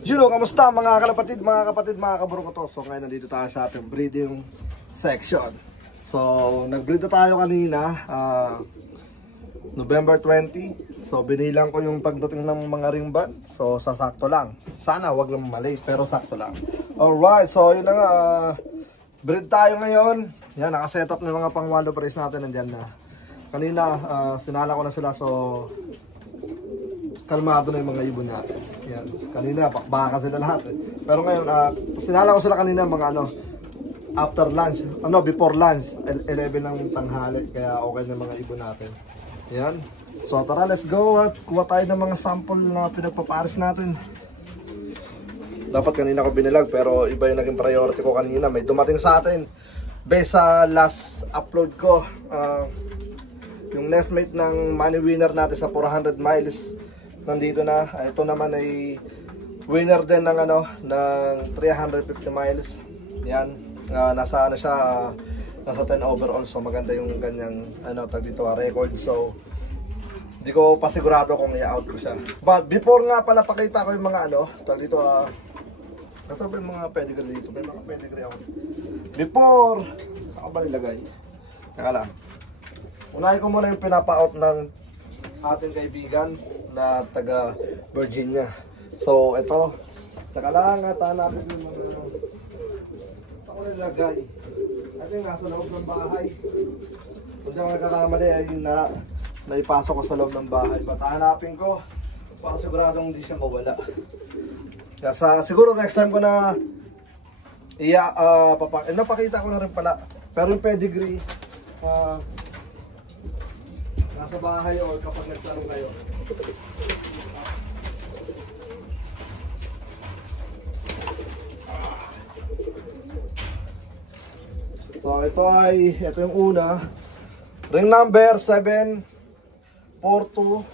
Kamusta mga kalapatid, mga kaburo ko to. So ngayon nandito tayo sa ating breeding section. So nag-breed na tayo kanina, November 20. So binilang ko yung pagdating ng mga ringbad. So sasakto lang. Sana wag lang malate, pero sakto lang. Alright, so yun na nga, breed tayo ngayon. Yan, nakaset up ng mga pang-wallow price natin, nandyan na. Kanina, sinala ko na sila, so kalmado na yung mga ibon natin. Yan. Kanina, baka sila lahat eh. Pero ngayon, sinala ko sila kanina mga after lunch, before lunch, 11 ng tanghali. Kaya okay na mga ibon natin. Yan. So tara, let's go at kuha tayo ng mga sample na pinagpapares natin. Dapat kanina ko binilag, pero iba yung naging priority ko kanina. May dumating sa atin based sa last upload ko. Yung nestmate ng money winner natin sa 400 miles nandito na. Ito naman ay winner din ng ng 350 miles. Yan, nasa siya, nasa 10 overall. So maganda yung ganyang tag dito record. So hindi ko pa sigurado kung i-out ko siya. But before nga pala pakita ko yung mga tag dito, kasi may mga pedigree dito. May mga pedigree ako. Before, saan ko ba nilagay? Teka lang. Unahin ko muna yung pinapa-out ng ating kaibigan na taga Virginia. So ito, teka lang at hanapin yung mga saan ko nilagay. I think nasa loob ng bahay. Kung di ako nagkakamali ay naipasok ko sa loob ng bahay. But hanapin ko para siguradong hindi siya mawala. Kaya siguro next time ko na napakita ko na rin pala. Pero yung pedigree, nasa bahay o kapag nagtanong kayo. So ito yung una. Ring number 742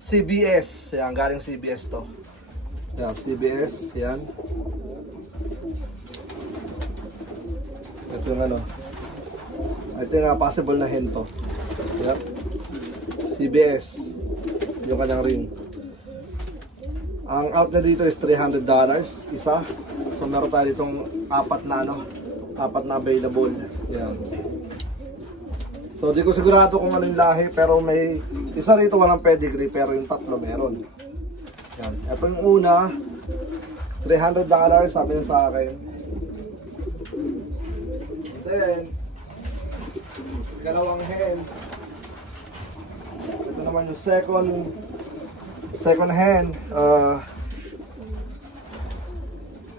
CBS. Yan, galing CBS to. Yan, CBS, yan. Ito yung I think possible na hen to. Yep. CBS. Yung kanyang ring. Ang out na dito is $300. Isa. So meron tayo ditong apat na available. Yan. So di ko sigurado kung ano yung lahi, pero may isa rito walang pedigree, pero yung tatlo meron. Yan. Ito yung una, $300 sabi niya sa akin. Then dalawang hen. Ito naman yung second hen,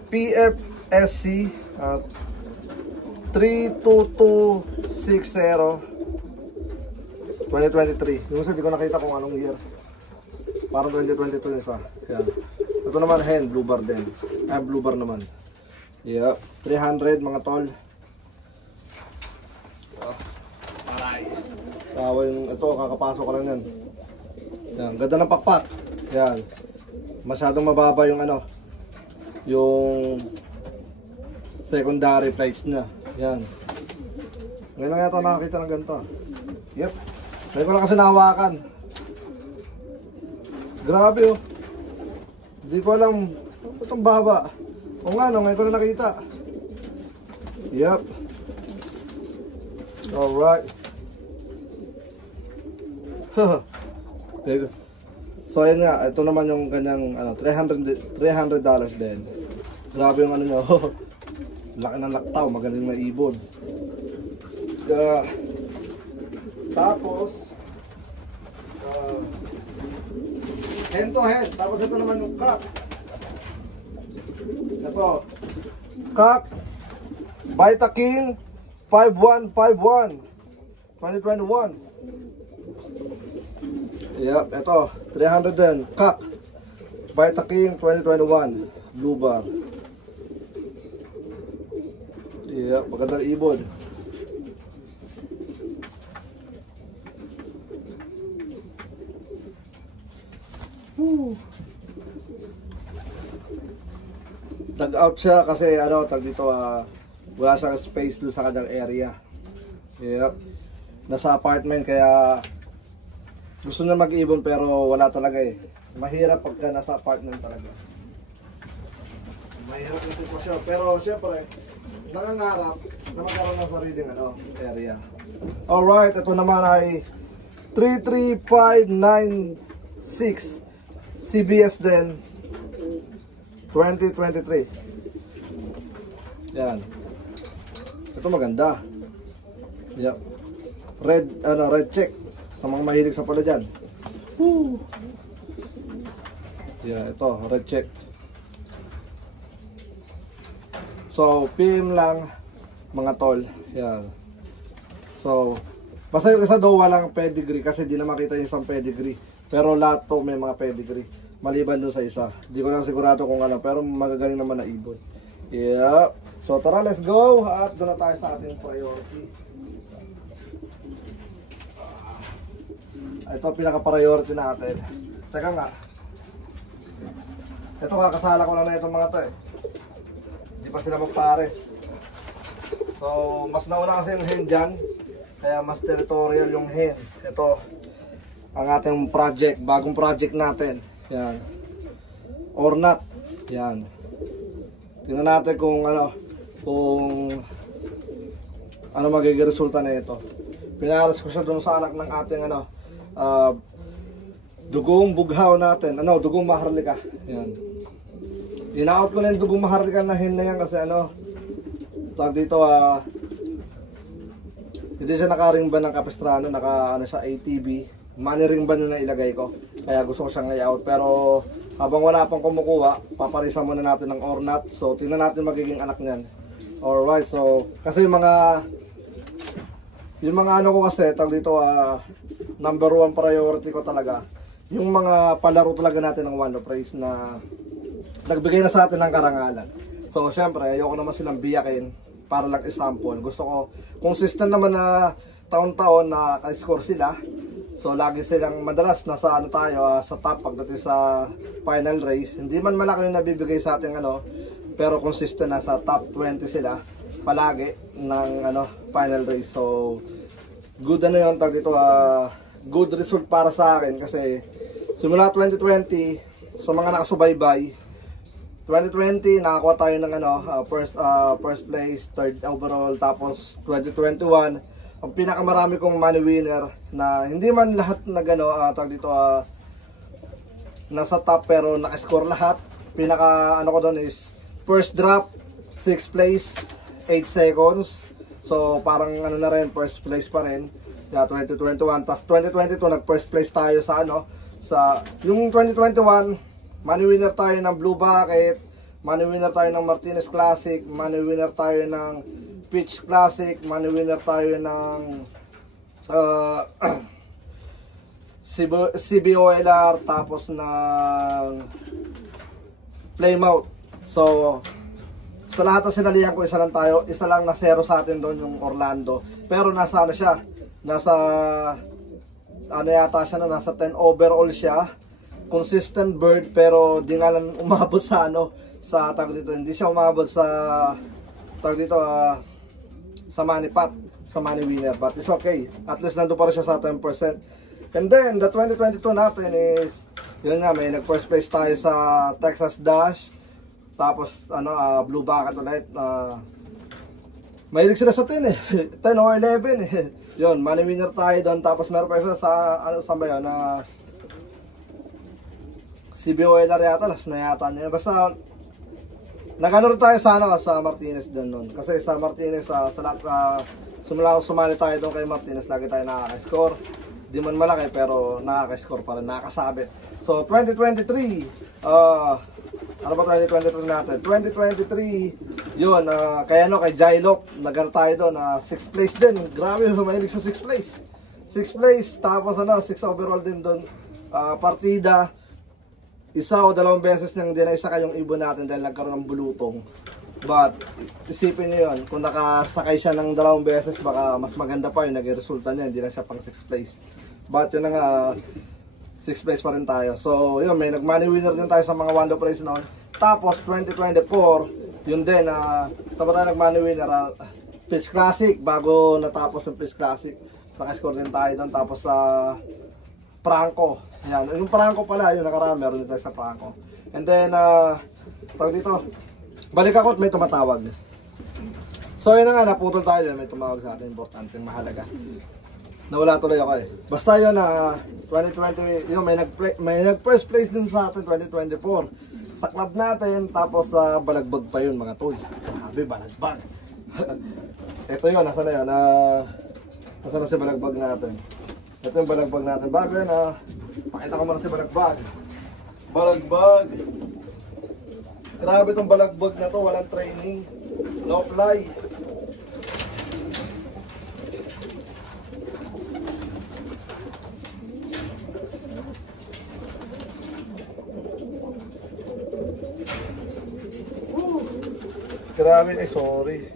PFSC 32260 2023. Yung isa di ko nakita kung anong year. Parang 2022 yung isa. Yan. Ito naman hen, blue bar din. Blue bar naman. Yep, 300 mga tol. Yung ito, kakapasok ko lang yan. Yan, ganda ng pakpak. Yan. Masyadong mababa yung yung secondary flights niya. Yan. Ngayon lang yata nakakita ng ganito. Yep. Ngayon ko lang kasi nahawakan. Grabe oh. Hindi ko alam. Itong baba. O nga no, ngayon ko lang nakita. Yep. Alright. So ayan nga, ito naman yung kanyang $300 din. Grabe yung nyo. Laki ng laktaw, magaling na ibon. Tapos hen to hen. Tapos ito naman yung cock. Ito cock Vita King 5151 2021. Yep, ito 300 din. Cock Vita King 2021 blue bar. Yep, magandang ibon. Tag out siya kasi tag dito wala siyang space doon sa kanyang area. Yep. Nasa apartment kaya gusto na mag-ibon pero wala talaga eh. Mahirap pagka nasa apartment talaga. Mahirap yung sitwasyon. Pero syempre, nangangarap na magkaroon ng sariling area. Alright, ito naman ay 33596 CBS din 2023. Yan. Ito maganda. Yep. Red check sa mga mahilig sa pala dyan. Woo! Yeah, ito, red check. So, PM lang mga tol. Yan. So, basta yung isa daw walang pedigree kasi di na makita yung isang pedigree. Pero lahat to may mga pedigree. Maliban dun sa isa. Di ko lang sigurado kung ano, pero magagaling naman na ibon. Yeah. So, tara, let's go. At doon na tayo sa ating priority. Ito pinaka-priority natin. Teka nga. Ito kakasala ko lang na itong mga to eh. Hindi pa sila magpares. So, mas nauna kasi yung hen dyan. Kaya mas territorial yung hen. Ito, ang ating project, bagong project natin. Yan. Ornat. Yan. Tingnan natin kung magiging resulta na ito. Pinaras ko siya dun sa anak ng ating dugong bughaw natin. Dugong maharlika. Yan. Ina-out ko na yung dugong maharlika na hen na yan kasi tawag dito hindi siya naka-ringban ng Capistrano, siya ATB. Money ringban yun na ilagay ko. Kaya gusto ko siyang i-out. Pero habang wala pang kumukuha, paparisan muna natin ng Ornat. So tingnan natin magiging anak niyan. Alright, so kasi yung mga ko kasi tawag dito number 1 priority ko talaga. Yung mga palaro talaga natin ng One of Praise na nagbigay na sa atin ng karangalan. So syempre, ayoko naman silang biyakin para lang i-sample. Gusto ko, consistent naman na taon-taon na ka-score sila. So lagi silang madalas nasa sa top pagdating sa final race. Hindi man malaki yung nabibigay sa ating pero consistent na sa top 20 sila palagi ng final race. So good yun tag dito good result para sa akin kasi simula 2020 sa mga nakasubaybay 2020 nakakuha tayo ng first place, third overall, tapos 2021 ang pinakamarami kong money winner na hindi man lahat na nasa top pero naka-score lahat. Pinaka ko doon is first drop 6th place 8 seconds. So parang na rin first place pa rin. 2021 tapos 2022 nag first place tayo sa yung 2021 money winner tayo ng Blue Bucket, money winner tayo ng Martinez Classic, money winner tayo ng Pitch Classic, money winner tayo ng CBOLR, tapos ng Plymouth. So sa lahat ng sinalihan ko, isa lang tayo, isa lang na zero sa atin doon, yung Orlando. Pero nasa siya, nasa yata siya nasa 10 overall siya. Consistent bird pero di nga lang umabot sa sa tag dito. Hindi siya umabot sa tag dito sa money pot, sa money winner, but it's okay. At least nandun pa rin siya sa 10%. And then the 2022 natin is yun nga, may nag first place tayo sa Texas Dash. Tapos Blue Bucket ulit. Mahilig sila sa 10 10 or 11 Yun, money winner tayo doon. Tapos meron pa isa sa saan ba yun na CBOLR yata, last na yata niya. Basta nag-ano tayo sa sa Martinez doon nun. Kasi sa Martinez sumali tayo doon kay Martinez, lagi tayo nakaka-score. Di man malaki pero nakaka-score pa rin, nakakasabit. So 2023 ano ba 2023 natin? 2023 yun, kaya kay Jylok nagano tayo doon 6th place din. Grabe, mahilig sa 6th place. 6th place, tapos 6 overall din doon. Partida isa o dalawang beses nang dinaisa kayong ibon natin dahil nagkaroon ng bulutong. But isipin niyo yun, kung nakasakay siya ng dalawang beses baka mas maganda pa yung naging resulta niya, hindi lang siya pang 6th place. But yun na nga, 6th place pa rin tayo. So yun, may nag-money winner din tayo sa mga Wando Prize noon. Tapos 2024 yun din, tapos tayo nag-money winner Pitch Classic, bago natapos yung Pitch Classic nakascore din tayo doon. Tapos sa Franco, yan, yung Franco pala, yung nakaraan meron din tayo sa Franco. And then tawag dito Balik ako at may tumatawag. So yun na nga, naputol tayo dyan. May tumawag sa atin, importante, mahalaga. Nawala tuloy ako eh. Basta yun na 2020, yun, may nag first place din sa atin 2024 sa club natin, tapos sa balagbag pa yun mga tol. Sabi, balagbag. Ito yun, nasa na yun? Nasa na si balagbag natin? Ito yung balagbag natin. Bago yun, pakita ko muna si balagbag. Balagbag. Grabe itong balagbag na to, walang training, no fly. Grabe, sorry.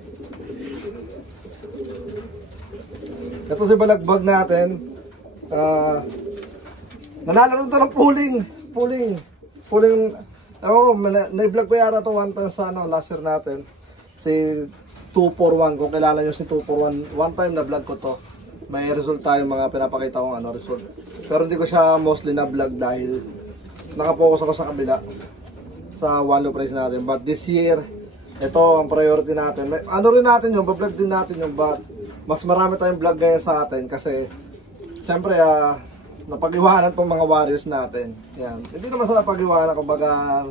Ito si balagbag natin. Nanalo rin ito ng pulling. Na-vlog ko yata ito one time sa last year natin. Si 241, kung kilala nyo si 241. One time na-vlog ko to. May result tayo, mga pinapakita kong result. Pero hindi ko siya mostly na-vlog dahil nakapokus ako sa kabila. Sa one low price natin. But this year, ito ang priority natin. Rin natin yung, vlog din natin yung, but mas marami tayong vlog ngayon sa atin kasi syempre napag-iwanan tong mga warriors natin. Yan. Hindi naman sa napag-iwanan, kumbaga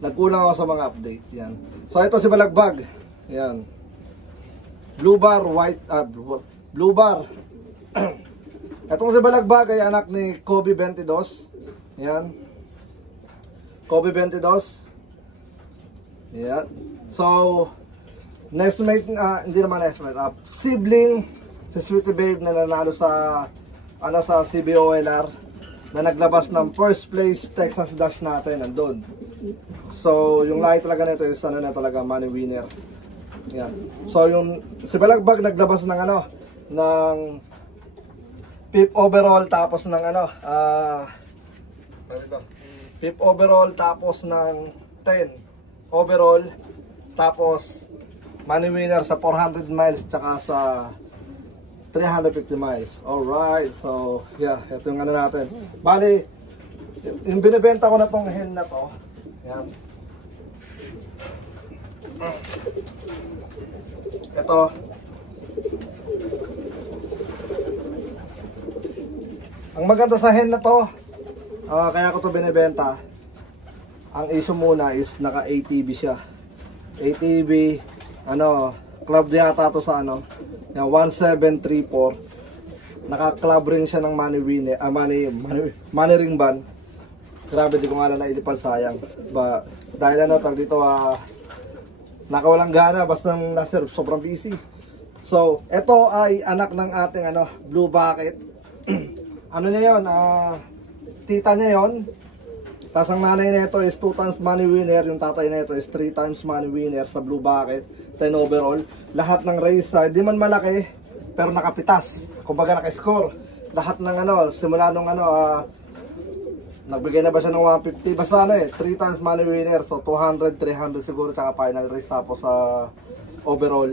nagkulang ako sa mga update. Yan. So ito si balagbag. Yan. Blue bar, blue bar. Itong si balagbag ay anak ni Kobe 22. Yan. Kobe 22. Yan. So, nestmate, hindi naman nestmate, sibling, si Sweetie Babe na nanalo sa, sa CBOLR, na naglabas ng first place Texas Dash natin, nandun. So, yung lahi talaga nito is na talaga, money winner. Yan. So, yung, si Balagbag naglabas ng ng 5th overall, tapos ng fifth overall, tapos ng 10 overall, tapos money winner sa 400 miles tsaka sa 350 miles. Alright, so yeah, ito yung natin. Bali, yung binibenta ko na tong hen na to. Yan. Ito. Ang maganda sa hen na to, kaya ko to binibenta. Ang issue muna is naka ATV siya. ATV, club yata to sa yung 1734. Naka-club ring siya ng money winner, money ring ban. Grabe, di ko nga lang nailipan, sayang. Dahil tag dito, nakawalang gana, basta naser, sobrang busy. So, ito ay anak ng ating blue bucket. Niya yun, tita niya yun. Tapos ang nanay na ito is 2 times money winner, yung tatay na ito is 3 times money winner sa blue bucket, 10 overall. Lahat ng race, hindi man malaki, pero nakapitas. Kumbaga naka-score. Lahat ng simula nung nagbigay na ba siya ng 150, basta 3 times money winner, so 200, 300 siguro, tsaka final race, tapos overall.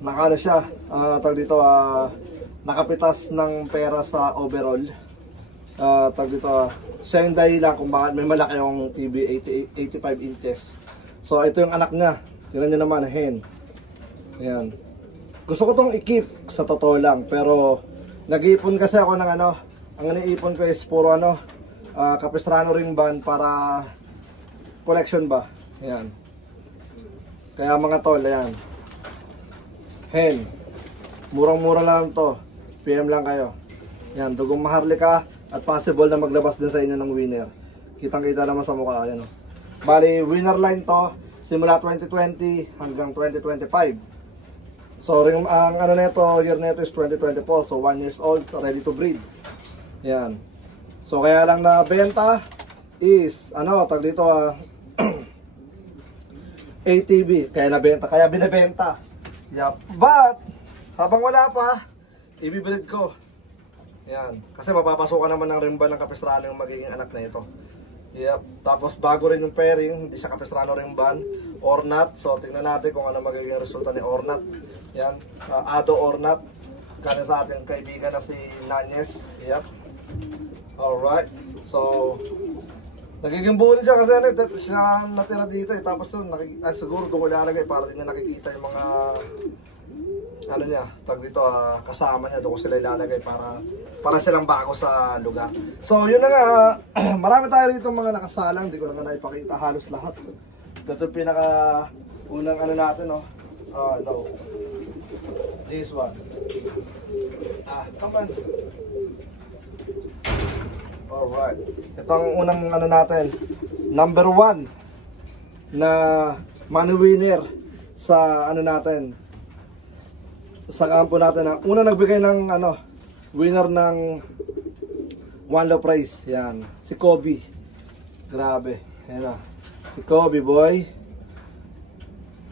Nakano siya, tag dito, nakapitas ng pera sa overall. Tag dito, siya yung dahilan kung bakit may malaki yung TV, 85 inches. So ito yung anak niya. Tingnan nyo naman, hen. Ayan. Gusto ko tong i-keep sa totoo lang, pero nag-iipon kasi ako ng ang iniipon ko is puro Capistrano ring band para collection ba. Ayan. Kaya mga tol, ayan. Hen. Murang-mura lang to. PM lang kayo. Ayan, dugong maharlika. At possible na maglabas din sa inyo ng winner. Kitang-kita naman sa mukha. Ayan, Bali, winner line to. Simula 2020 hanggang 2025. So, ang year na ito is 2024. So, 1 years old, ready to breed. Yan. So, kaya lang na benta is, tag dito, ATV. Kaya nabenta, kaya binibenta. Yep. But, habang wala pa, ibibreed ko. Yan. Kasi mapapasukan naman ng rimban ng Capistrano yung magiging anak na ito. Yep. Tapos bago rin yung pairing, hindi sa Capistrano rimban, Ornat. So tingnan natin kung ano magiging resulta ni Ornat. Yan. Ado Ornat. Kaya sa ating kaibigan na si Nanyes. Yep. Alright. So Nagiging bully siya kasi siya natira dito eh. Tapos siguro doon ko lalagay para din niya nakikita yung mga ano niya, tag dito, kasama niya. Doon ko sila ilalagay para silang bago sa lugar. So yun na nga, marami tayo rito mga nakasalang. Hindi ko na nga naipakita halos lahat. Ito yung pinaka unang ano natin, no? No. This one. Come on. Alright. Ito ang unang ano natin. Number 1 na money winner sa ano natin. Sa kampo natin. Una nagbigay ng ano, winner ng one low prize. Yan. Si Kobe. Grabe. Ayan na. Si Kobe boy.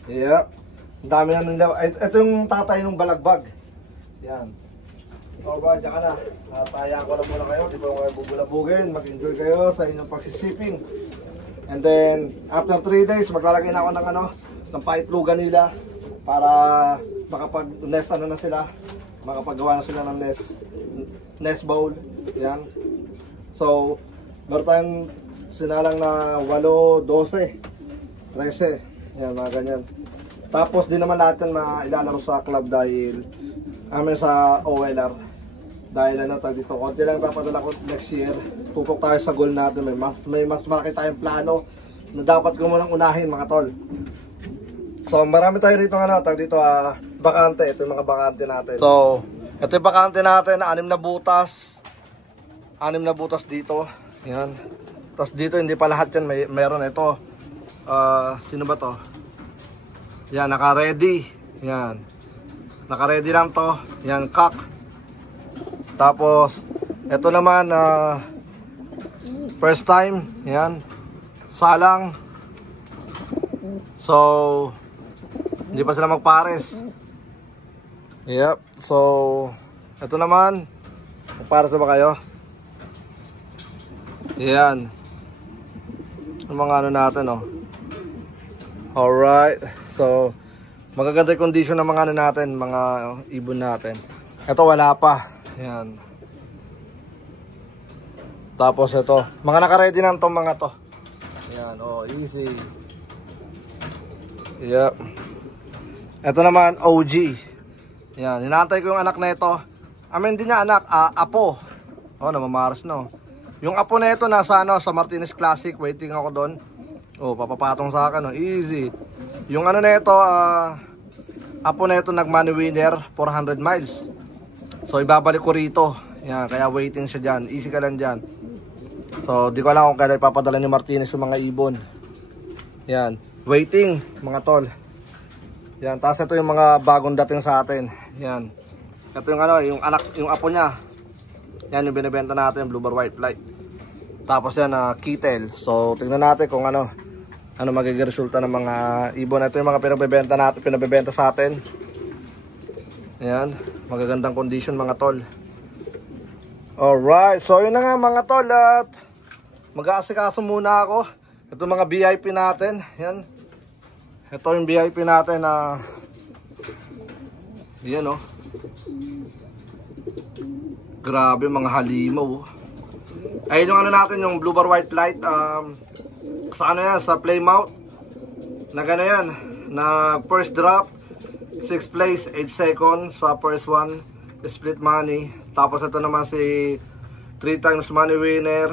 Yep. Ang dami na nila. Ito yung tatay ng balagbag. Yan. Alright, dyan ka na. Natayaan ko lang muna kayo. Di ba kayo bubulabugin. Mag-enjoy kayo sa inyong pagsisiping. And then, after 3 days, maglalagay na ako ng ano, ng paitlugan nila. Para makapag-nest ano na sila. Makapagawa na sila ng nest bowl. Yan. So, meron tayong sinalang na 8, 12, 13. Yan, mga ganyan. Tapos, di naman lahat yan mailalaro sa club dahil sa OLR. Dahil ano tayo dito, konti lang papadala ko next year. Tutok tayo sa goal natin. May mas malaki tayong plano na dapat ko munang unahin mga tol. So marami tayo rito ano, tayo dito bakante. Ito yung mga bakante natin. So ito yung bakante natin, 6 na butas. 6 na butas dito. Yan. Tapos dito hindi pa lahat yan, meron ito. Sino ba to? Yan, naka-ready. Yan. Naka-ready lang to. Yan, cock. Tapos, ito naman, first time, yan, salang. So, hindi pa sila magpares. Yep, so, ito naman, magpares na ba kayo? Yan. Ang mga ano natin, oh. Alright, so, magaganda yung condition ng mga ano natin, mga ibon natin. Ito wala pa. Yan. Tapos ito, mga naka-ready na itong mga to. Yan, oh, easy. Yep. Ito naman, OG. Yan, hinantay ko yung anak na ito. Hindi niya anak, apo. Oh, namamaras no. Yung apo na ito nasa ano, sa Martinez Classic, waiting ako doon. Oh, papapatong sa akin, oh, easy. Yung ano na ito, apo na ito nag-money winner, 400 miles. So ibabalik ko rito. Yan, kaya waiting siya dyan. Easy ka lang dyan. So di ko alam kung kaya ipapadala ni Martinez yung mga ibon. Yan, waiting mga tol. Yan, tapos ito yung mga bagong dating sa atin. Yan. Ito yung ano, yung anak, yung apo niya. Yan yung binibenta natin, blue bar white flight. Tapos yan, kittel. So tingnan natin kung ano magiging resulta ng mga ibon. Ito yung mga pinabebenta sa atin. Yan, magagandang condition mga tol. Alright, so yun na nga mga tol. At mag-aasikaso muna ako. Ito mga VIP natin. Yan. Ito yung VIP natin na yan oh. Grabe mga halimaw. Ayun yung ano natin, yung blue bar white flight. Sa ano yan, sa Plymouth. Na gano yan, na first drop 6th place, 8 seconds sa first one, split money. Tapos ito naman si 3 times money winner.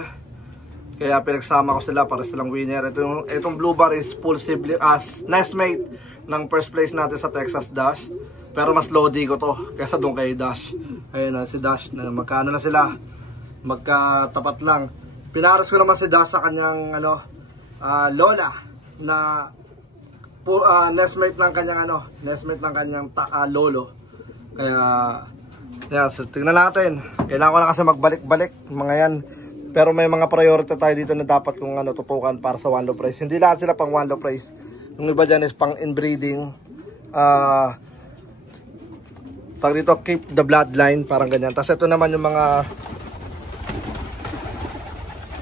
Kaya pinagsama ko sila para silang winner. Itong blue bar is full sibling as nestmate ng first place natin sa Texas Dash. Pero mas lodi ko to kaysa doon kay Dash. Ayun na si Dash, na magkano na sila. Magkatapat lang. Pinaras ko naman si Dash sa kanyang ano, lola na nestmate ng kanyang ano, nestmate ng kanyang lolo. Kaya yan, so tingnan natin. Kailangan ko na kasi magbalik-balik mga yan. Pero may mga priority tayo dito na dapat kong ano, tutukan para sa one low price. Hindi lahat sila pang one low price. Yung iba dyan is pang inbreeding. Tag dito, keep the bloodline, parang ganyan. Tapos ito naman yung mga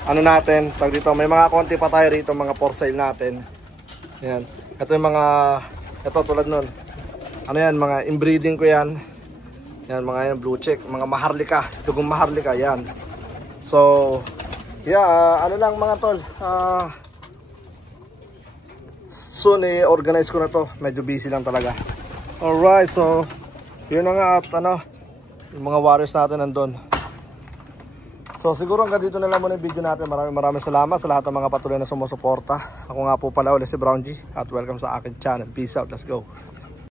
ano natin, tag dito, may mga konti pa tayo rito, mga for sale natin. Yan. Ito yung mga, ito tulad nun. Ano yan, mga inbreeding ko yan. Yan, mga yan, blue check, mga maharlika, dugong maharlika, yan. So, Yeah, ano lang mga tol, soon i-organize ko na to. Medyo busy lang talaga. Alright, so yun na nga at ano, yung mga warriors natin nandun. So siguro hanggang dito na lang muna yung video natin. Maraming salamat sa lahat ng mga patuloy na sumusuporta. Ako nga po pala ulit si Brown G at welcome sa akin channel. Peace out, let's go.